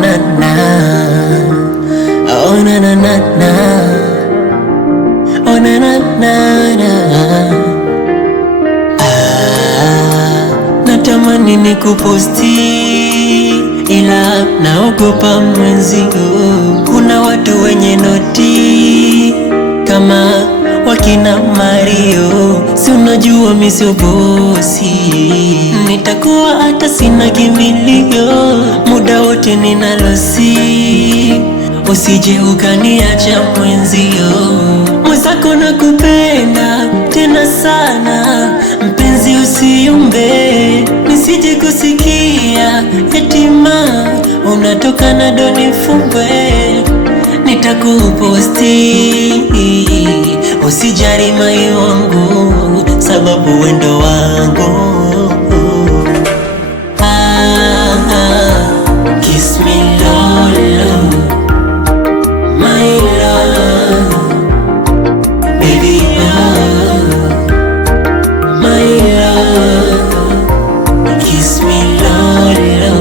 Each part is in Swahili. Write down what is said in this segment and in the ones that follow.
na na, oh na na na na, oh na na na na. Natamani nikuposti ila naogopa mwenzio. Kuna watu wenye noti kama wakina Mario, si unajua mimi sio bosi. Nitakuwa hata sina kimbilio, muda wote ninalosi. Usije ukaniacha mwenzio, mwenzako nakupenda tena sana. Mpenzi usiumbe, nisije kusikia etima unatoka na doni fumbe. Nitakuposti, usijari mai wangu, sababu wendo wangu. Kiss me lolo, my love, baby my love. Kiss me lolo,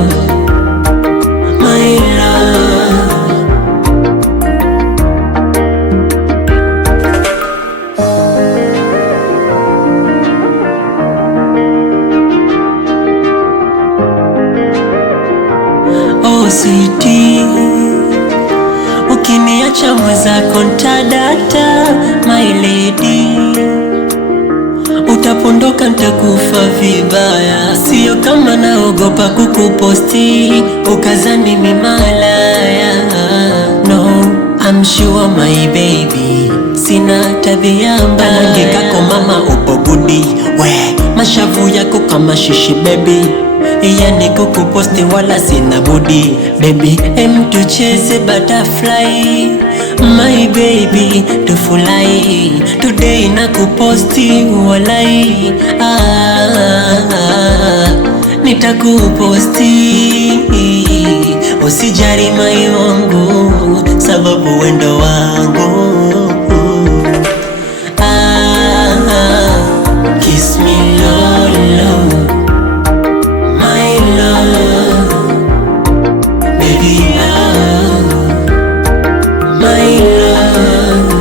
my love. Oh sweetie, ukiniacha mwenzako ntadata, my lady. Utapondoka ntakufa vibaya, sio kama naogopa kukuposti ukazani mi malaya. No, I'm sure my baby, sina tabia mbaya. Rangi kako mama upo budi, we mashavu yako kama shishi baby. Yani kukuposti wala sina budi baby. Tucheze butterfly my baby, tufurahi today na kuposti walai. Nitakuposti, usijari mai wangu, sababu wendo wangu. Kiss me lolo, my love, baby love, my love.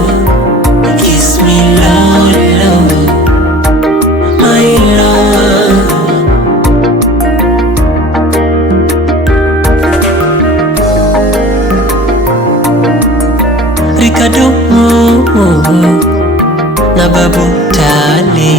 Kiss me lolo, my love. Ricardo na Babu Tale.